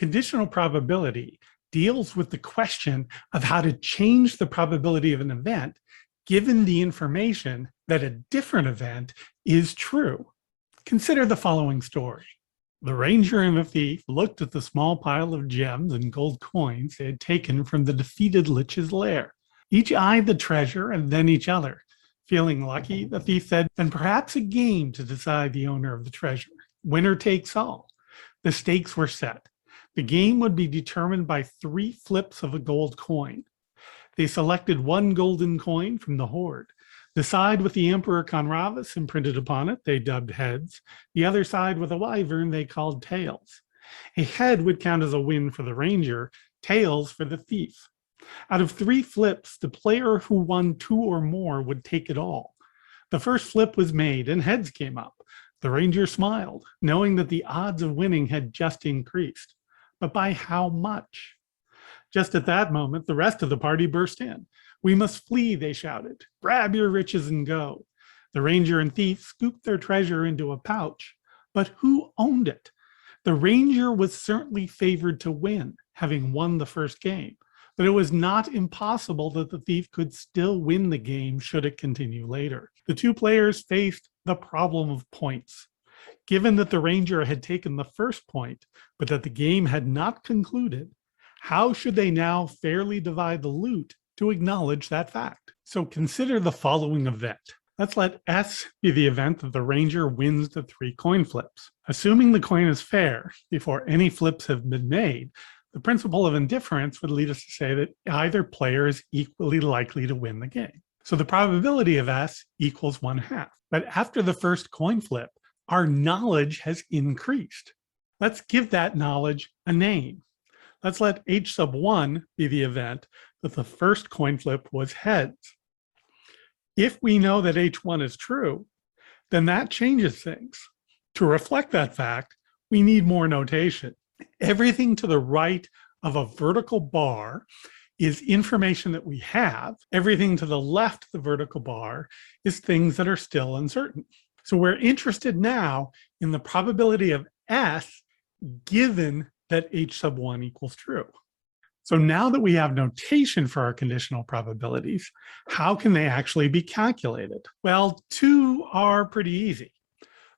Conditional probability deals with the question of how to change the probability of an event given the information that a different event is true. Consider the following story. The ranger and the thief looked at the small pile of gems and gold coins they had taken from the defeated lich's lair. Each eyed the treasure and then each other. Feeling lucky, the thief said, "Then perhaps a game to decide the owner of the treasure. Winner takes all." The stakes were set. The game would be determined by 3 flips of a gold coin. They selected one golden coin from the hoard. The side with the Emperor Conravus imprinted upon it, they dubbed heads. The other side with a wyvern they called tails. A head would count as a win for the ranger, tails for the thief. Out of 3 flips, the player who won 2 or more would take it all. The first flip was made and heads came up. The ranger smiled, knowing that the odds of winning had just increased. But by how much? Just at that moment, the rest of the party burst in. "We must flee," they shouted. "Grab your riches and go." The ranger and thief scooped their treasure into a pouch. But who owned it? The ranger was certainly favored to win, having won the first game. But it was not impossible that the thief could still win the game should it continue later. The 2 players faced the problem of points. Given that the ranger had taken the first point, but that the game had not concluded, how should they now fairly divide the loot to acknowledge that fact? So consider the following event. Let's let S be the event that the ranger wins the 3 coin flips. Assuming the coin is fair before any flips have been made, the principle of indifference would lead us to say that either player is equally likely to win the game. So the probability of S equals 1/2. But after the first coin flip, our knowledge has increased. Let's give that knowledge a name. Let's let H sub 1 be the event that the first coin flip was heads. If we know that H1 is true, then that changes things. To reflect that fact, we need more notation. Everything to the right of a vertical bar is information that we have. Everything to the left of the vertical bar is things that are still uncertain. So we're interested now in the probability of S given that H sub 1 equals true. So now that we have notation for our conditional probabilities, how can they actually be calculated? Well, 2 are pretty easy.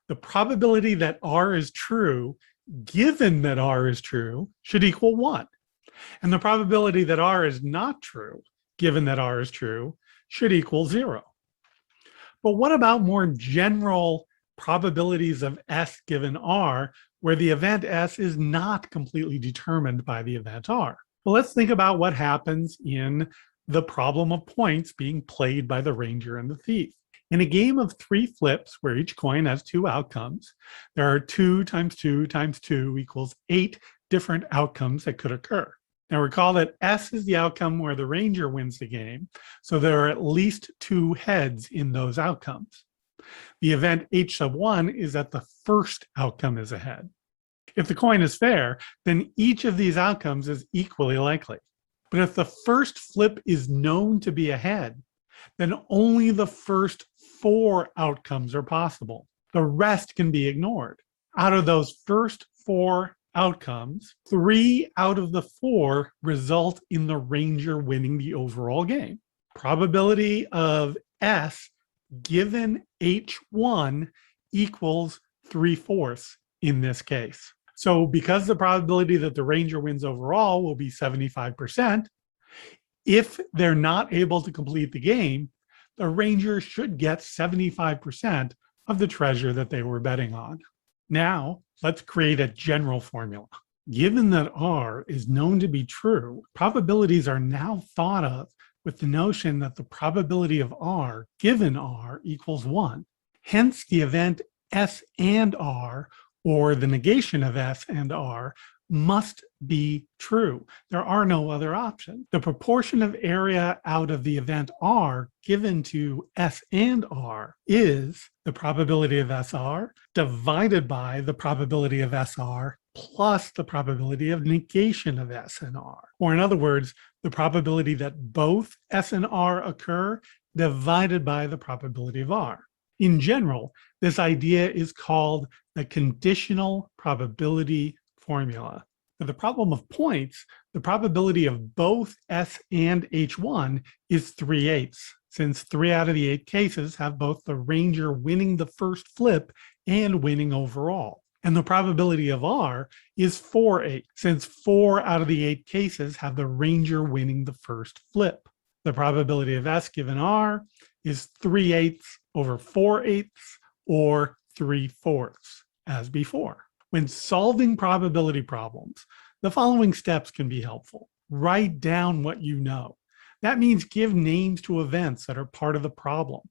The probability that R is true, given that R is true, should equal 1. And the probability that R is not true, given that R is true, should equal 0. But what about more general probabilities of S given R, where the event S is not completely determined by the event R? Well, let's think about what happens in the problem of points being played by the ranger and the thief. In a game of 3 flips, where each coin has 2 outcomes, there are 2 times 2 times 2 equals 8 different outcomes that could occur. Now recall that S is the outcome where the ranger wins the game, so there are at least 2 heads in those outcomes. The event H sub 1 is that the first outcome is a head. If the coin is fair, then each of these outcomes is equally likely. But if the first flip is known to be a head, then only the first 4 outcomes are possible. The rest can be ignored. Out of those first 4 outcomes, 3 out of the 4 result in the ranger winning the overall game. Probability of S given H1 equals 3/4 in this case. So because the probability that the ranger wins overall will be 75%, if they're not able to complete the game, the ranger should get 75% of the treasure that they were betting on. Now, let's create a general formula. Given that R is known to be true, probabilities are now thought of with the notion that the probability of R given R equals 1. Hence, the event S and R, or the negation of S and R, must be true. There are no other options. The proportion of area out of the event R given to S and R is the probability of SR divided by the probability of SR plus the probability of negation of S and R. Or in other words, the probability that both S and R occur divided by the probability of R. In general, this idea is called the conditional probability formula. For the problem of points, the probability of both S and H1 is 3/8, since 3 out of the 8 cases have both the ranger winning the first flip and winning overall. And the probability of R is 4/8, since 4 out of the 8 cases have the ranger winning the first flip. The probability of S given R is 3/8 over 4/8, or 3/4, as before. When solving probability problems, the following steps can be helpful. Write down what you know. That means give names to events that are part of the problem,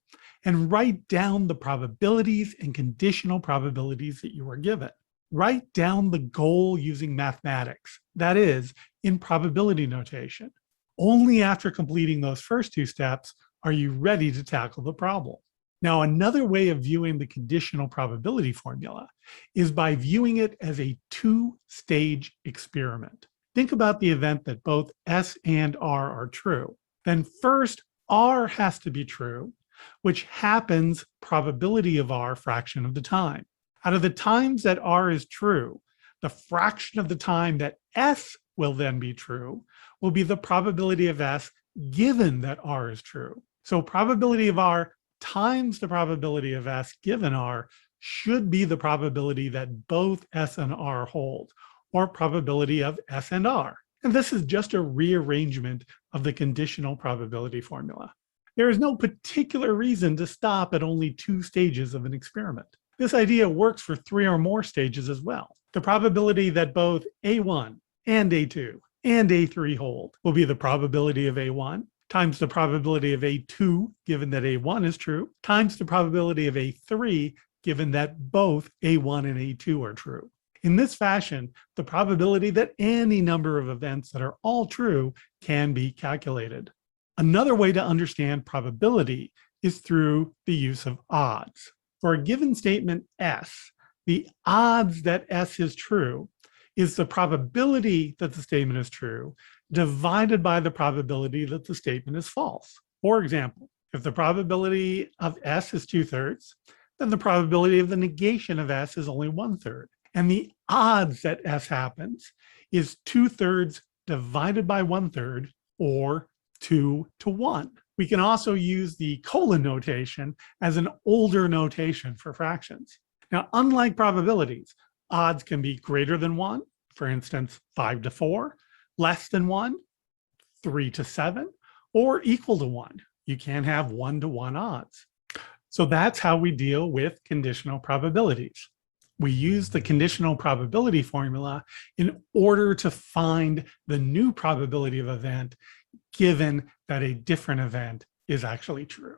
and write down the probabilities and conditional probabilities that you are given. Write down the goal using mathematics, that is, in probability notation. Only after completing those first two steps are you ready to tackle the problem. Now, another way of viewing the conditional probability formula is by viewing it as a two-stage experiment. Think about the event that both S and R are true. Then first, R has to be true, which happens probability of R fraction of the time. Out of the times that R is true, the fraction of the time that S will then be true will be the probability of S given that R is true. So probability of R times the probability of S given R should be the probability that both S and R hold, or probability of S and R. And this is just a rearrangement of the conditional probability formula. There is no particular reason to stop at only 2 stages of an experiment. This idea works for 3 or more stages as well. The probability that both A1 and A2 and A3 hold will be the probability of A1 times the probability of A2, given that A1 is true, times the probability of A3, given that both A1 and A2 are true. In this fashion, the probability that any number of events that are all true can be calculated. Another way to understand probability is through the use of odds. For a given statement S, the odds that S is true is the probability that the statement is true divided by the probability that the statement is false. For example, if the probability of S is 2/3, then the probability of the negation of S is only 1/3. And the odds that S happens is 2/3 divided by 1/3, or 2 to 1. We can also use the colon notation as an older notation for fractions. Now, unlike probabilities, odds can be greater than 1, for instance, 5 to 4, less than 1, 3 to 7, or equal to 1. You can have 1 to 1 odds. So that's how we deal with conditional probabilities. We use the conditional probability formula in order to find the new probability of event given that a different event is actually true.